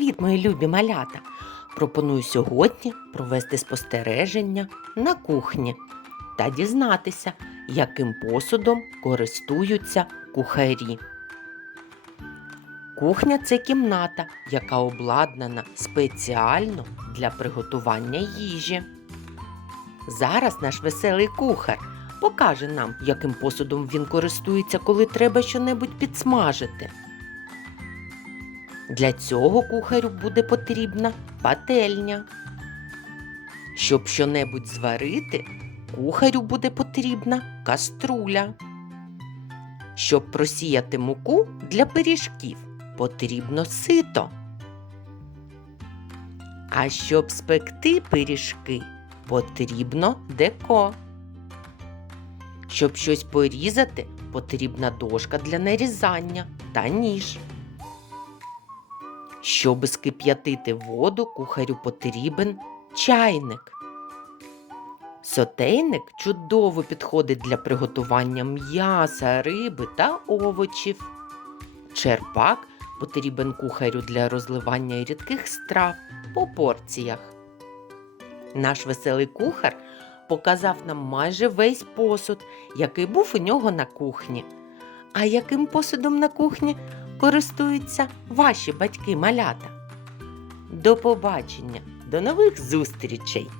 Привіт, мої любі малята! Пропоную сьогодні провести спостереження на кухні та дізнатися, яким посудом користуються кухарі. Кухня це кімната, яка обладнана спеціально для приготування їжі. Зараз наш веселий кухар покаже нам, яким посудом він користується, коли треба щонебудь підсмажити. Для цього кухарю буде потрібна пательня. Щоб щонебудь зварити, кухарю буде потрібна каструля. Щоб просіяти муку для пиріжків, потрібно сито. А щоб спекти пиріжки, потрібно деко. Щоб щось порізати, потрібна дошка для нарізання та ніж. Щоб скип'ятити воду, кухарю потрібен чайник. Сотейник чудово підходить для приготування м'яса, риби та овочів. Черпак потрібен кухарю для розливання рідких страв по порціях. Наш веселий кухар показав нам майже весь посуд, який був у нього на кухні. А яким посудом на кухні користуються ваші батьки малята? До побачення, до нових зустрічей!